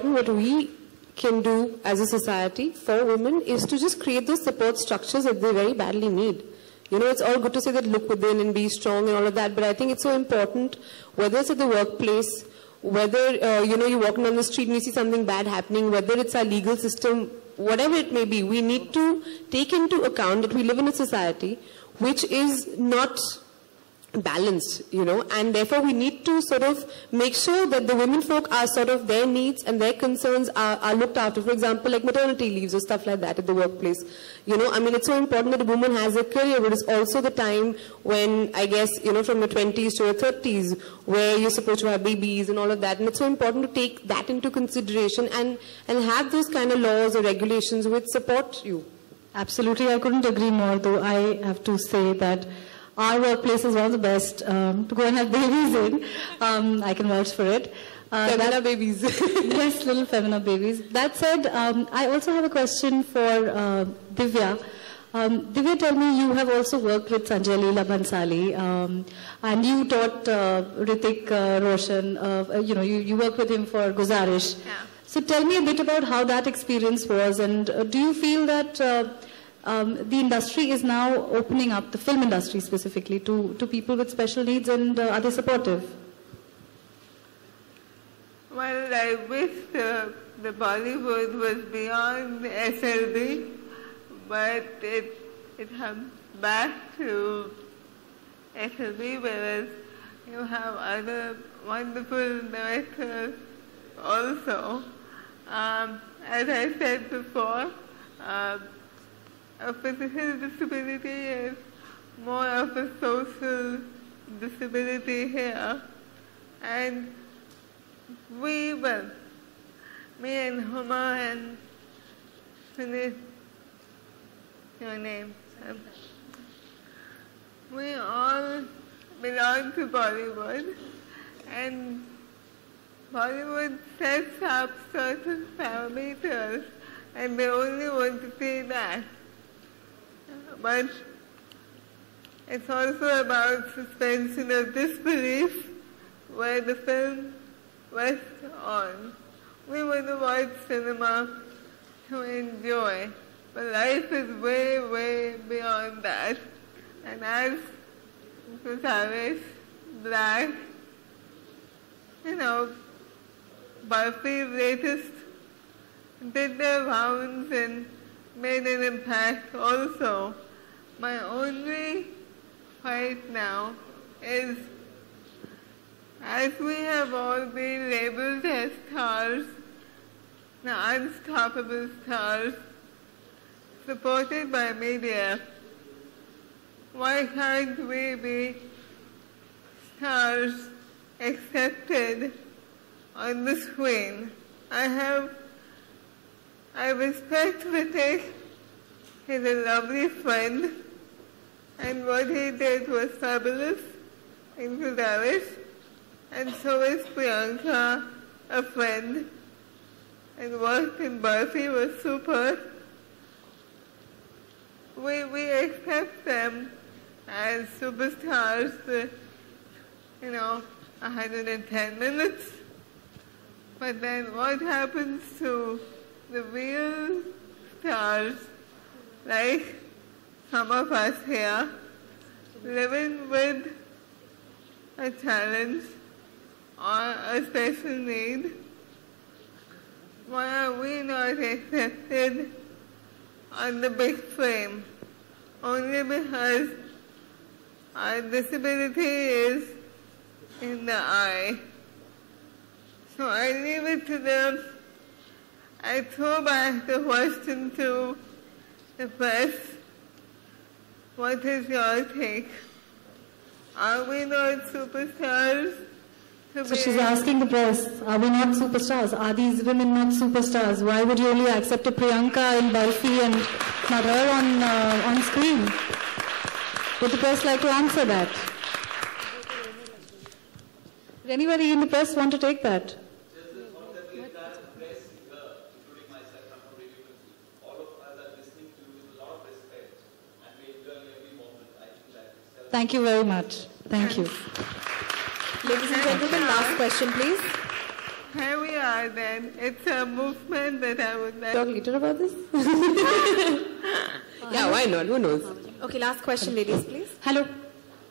What we can do as a society for women is to just create those support structures that they very badly need. You know, it's all good to say that look within and be strong and all of that, but I think it's so important, whether it's at the workplace, whether, you know, you're walking on the street and you see something bad happening, whether it's our legal system, whatever it may be, we need to take into account that we live in a society which is not balanced, you know, and therefore we need to sort of make sure that the women folk are sort of, their needs and their concerns are looked after. For example, like maternity leaves or stuff like that at the workplace. You know, I mean, it's so important that a woman has a career, but it's also the time when, I guess, you know, from your 20s to your 30s, where you're supposed to have babies and all of that. And it's so important to take that into consideration and have those kind of laws or regulations which support you. Absolutely, I couldn't agree more, though I have to say that our workplace is one of the best to go and have babies in. I can vouch for it. Femina babies. Yes, little Femina babies. That said, I also have a question for Divya. Divya, tell me, you have also worked with Sanjay Leela Bhansali, and you taught Hrithik Roshan, you know, you worked with him for Guzarish. Yeah. So tell me a bit about how that experience was, and do you feel that the industry is now opening up, the film industry specifically, to people with special needs, and are they supportive? Well, I wish the Bollywood was beyond SLB, but it comes back to SLB, whereas you have other wonderful directors also. As I said before, a physical disability is more of a social disability here. And we, well, me and Huma and Sunit, your name, we all belong to Bollywood, and Bollywood sets up certain parameters, and they only want to see that. But it's also about suspension of disbelief, where the film rests on. We want to watch cinema to enjoy, but life is way, way beyond that. And as Guzarish, Black, you know, Barfi's latest did their rounds and made an impact also. My only fight now is, as we have all been labeled as stars, the unstoppable stars, supported by media, why can't we be stars accepted on the screen? I respect Hrithik. He's a lovely friend, and what he did was fabulous in Guzarish, and so is Priyanka, a friend, and work in Barfi was super. We accept them as superstars, you know, 110 minutes. But then what happens to the real stars, like some of us here, living with a challenge or a special need? Why are we not accepted on the big frame? Only because our disability is in the eye. So I leave it to them. I throw back the question to the press. What is your take? Are we not superstars? So she's asking the press, are we not superstars? Are these women not superstars? Why would you only accept a Priyanka in Barfi and not her on screen? Would the press like to answer that? Would anybody in the press want to take that? Thank you very much. Thank you. Ladies and gentlemen, last question, please. here we are then. It's a movement that I would like. Talk later about this? Yeah, why not? Who knows? Okay, last question, ladies, please. Hello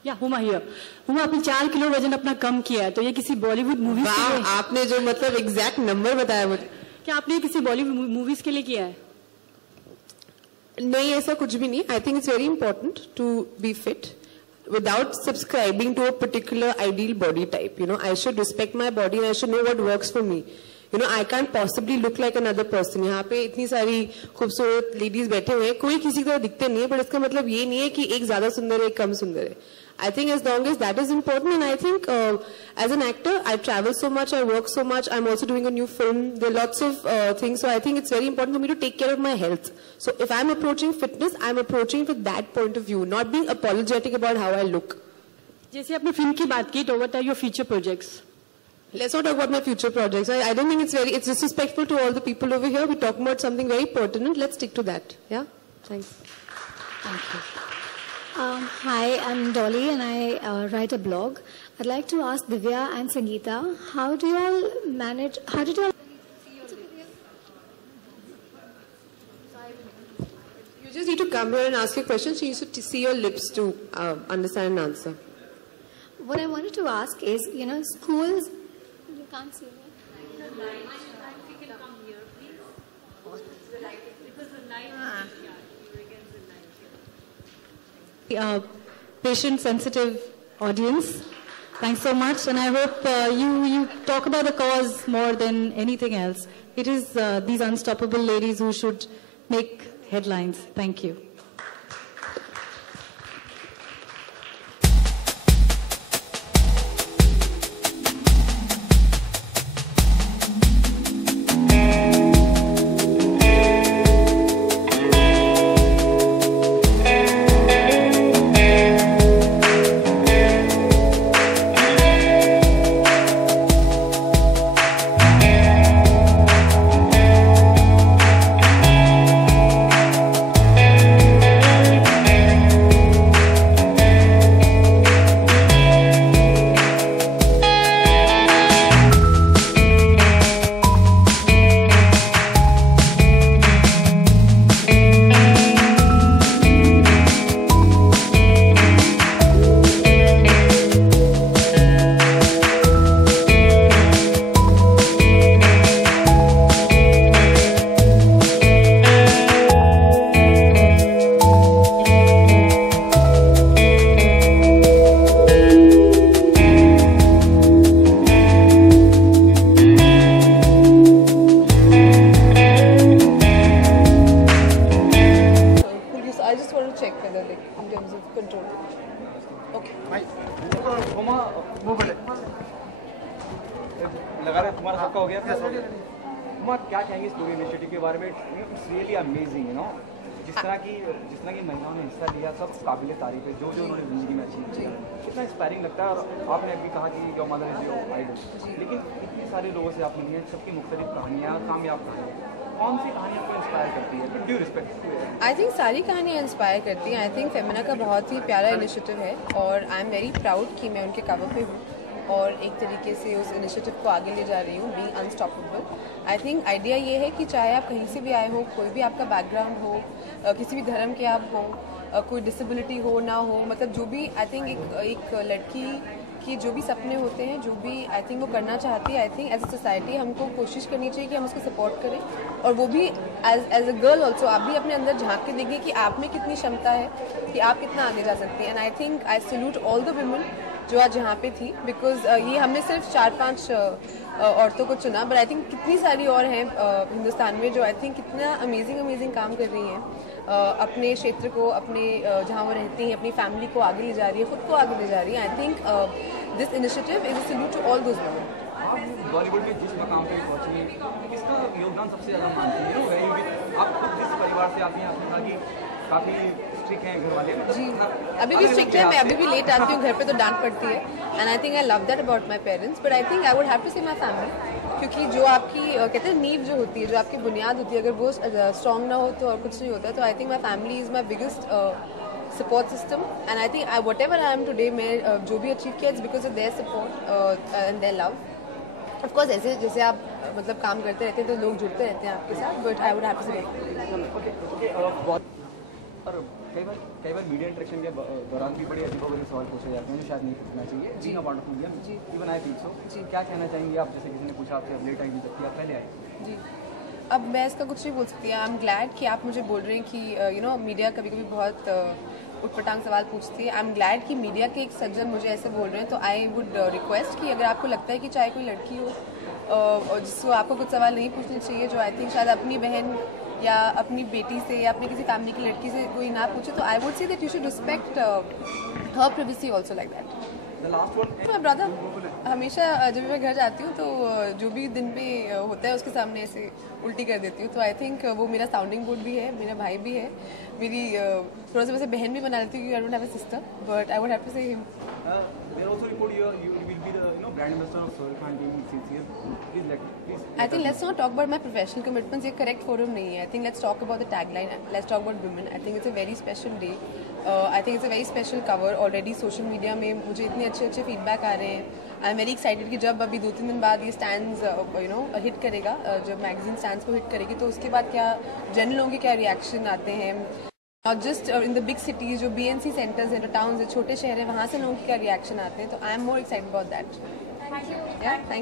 या Huma here Huma आपने 4 kilo वजन अपना कम किया है तो ये किसी Bollywood movies के लिए आपने जो मतलब एग्जैक्ट नंबर बताया मुझे क्या आपने किसी बॉलीवुड मूवीज के लिए किया है नहीं ऐसा कुछ भी नहीं I think it's very important to be fit without subscribing to a particular ideal body type. You know, I should respect my body and I should know what works for me. You know, I can't possibly look like another person. यहाँ पे इतनी सारी खूबसूरत ladies बैठे हुए हैं कोई किसी तरह दिखते नहीं है पर इसका मतलब ये नहीं है कि एक ज्यादा सुंदर है एक कम सुंदर है I think as long as that is important and I think as an actor I travel so much, I work so much, I'm also doing a new film, there are lots of things so I think it's very important for me to take care of my health. So if I'm approaching fitness, I'm approaching with that point of view, not being apologetic about how I look. जैसे आपने film की बात की तो what are your future projects? Let's not talk about my future projects. I don't think it's disrespectful to all the people over here. We're talking about something very pertinent. Let's stick to that. Yeah? Thanks. Thank you. Hi, I'm Dolly and I write a blog. I'd like to ask Divya and Sangeeta, how did you all... You just need to come here and ask your questions. So you should see your lips to understand and answer. What I wanted to ask is, you know, schools... You can't see me. Patient-sensitive audience. Thanks so much, and I hope you talk about the cause more than anything else. It is these unstoppable ladies who should make headlines. Thank you. क्या कहेंगे story initiative के बारे में? It's really amazing, you know, जिस तरह की महिलाओं ने हिस्सा लिया सब काबिल तारीफ है, जो उन्होंने जिंदगी में अचीव किया, कितना इंस्पायरिंग लगता है। और आपने अभी कहा कि your mother is your idol, लेकिन इतने सारे लोगों से आप मिली हैं, सबकी मुख्तलिफ कहानियाँ, कामयाब कहानियाँ, कौन सी कहानी आपको इंस्पायर करती है? With due respect, I think सारी कहानियाँ इंस्पायर करती हैं। आई थिंक फेमिना का बहुत ही प्यारा इनिशिएटिव है और आई एम वेरी प्राउड कि मैं उनके कवर पे हूँ और एक तरीके से उस इनिशिएटिव को आगे ले जा रही हूँ, being unstoppable. I think idea ये है कि चाहे आप कहीं से भी आए हो, कोई भी आपका बैकग्राउंड हो, किसी भी धर्म के आप हो, कोई डिसेबिलिटी हो ना हो, मतलब जो भी आई थिंक एक लड़की की जो भी सपने होते हैं, जो भी आई थिंक वो करना चाहती है, I think as a society हमको कोशिश करनी चाहिए कि हम उसको सपोर्ट करें। और वो भी एज अ गर्ल ऑल्सो आप भी अपने अंदर झांक के देखिए कि आप में कितनी क्षमता है, कि आप कितना आगे जा सकती हैं। And I think I salute all the women जो आज यहाँ पे थी, बिकॉज ये हमने सिर्फ 4-5 औरतों को चुना, बट आई थिंक कितनी सारी और हैं हिंदुस्तान में जो आई थिंक कितना अमेजिंग काम कर रही हैं, अपने क्षेत्र को, अपने जहाँ वो रहती हैं, अपनी फैमिली को आगे ले जा रही है, खुद को आगे ले जा रही है। I think this initiative is a salute to all those women. Bollywood में जिस मकाम पे पहुंची, किसका योगदान सबसे ज़्यादा मानती है? आप खुद जिस परिवार से आती हैं, आपने कहा कि काफ़ी स्ट्रिक्ट हैं घर वाले जी, अभी भी स्ट्रिक्ट है, मैं अभी भी लेट आती हूँ घर पे तो डांट पड़ती है। And I think I love that about my parents, but I think I would have to say my family, क्योंकि जो आपकी कहते हैं नींव जो होती है, जो आपकी बुनियाद होती है, अगर वो स्ट्रॉन्ग ना हो तो और कुछ नहीं होता। तो I think my family is my biggest support system. And I think what ever I am today, मैं जो भी अचीव किया it's because of their support and their love. Of course ऐसे जैसे आप मतलब काम करते रहते हैं तो लोग जुड़ते रहते हैं आपके साथ, but I would have to say और कई बार मीडिया इंटरेक्शन के दौरान भी बड़े अजीब सवाल पूछे जाते हैं जो शायद नहीं पूछना चाहिए जी नो पार्ट ऑफ मीडिया जी इवन आई थिंक सो जी क्या कहना चाहेंगे आप, जैसे किसी ने पूछा आपसे लेट आई तक आप पहले आए जी। अब मैं इसका कुछ नहीं बोल सकती। आई एम ग्लैड कि आप मुझे बोल रहे हैं कि यू नो मीडिया कभी कभी बहुत उटपटांग सवाल पूछती है। आई एम ग्लैड कि मीडिया के एक सज्जन मुझे ऐसे बोल रहे हैं, तो आई वुड रिक्वेस्ट कि अगर आपको लगता है कि चाहे कोई लड़की हो और जिसको आपको कुछ सवाल नहीं पूछने चाहिए, जो आई थिंक शायद अपनी बहन या अपनी बेटी से या अपनी किसी फैमिली की लड़की से कोई ना पूछे, तो I would say that you should respect her privacy also like that. Brother हमेशा जब मैं घर जाती हूँ तो जो भी दिन पे होता है उसके सामने ऐसे उल्टी कर देती हूँ, तो आई थिंक वो मेरा साउंडिंग बोर्ड भी है, मेरा भाई भी है, मेरी थोड़ा सा वैसे बहन भी बना लेती हूँ, I don't have a sister but I would have to say him. I think let's not talk about my professional commitments. ये correct forum नहीं है. I think let's talk about the tagline. Let's talk about women. I think it's a very special day. I think it's a very special cover. Already social media में मुझे इतने अच्छे feedback आ रहे हैं. I'm very excited कि जब अभी 2-3 दिन बाद ये stands hit करेगा, जब magazine stands को hit करेगी, तो उसके बाद क्या general लोगों के क्या reaction आते हैं. Not just in the big cities, जो BNC centers हैं, जो towns हैं, छोटे शहर हैं, वहाँ से लोगों के क्या reaction आते हैं. तो I am more excited about that. Thank you. Yeah, thank you.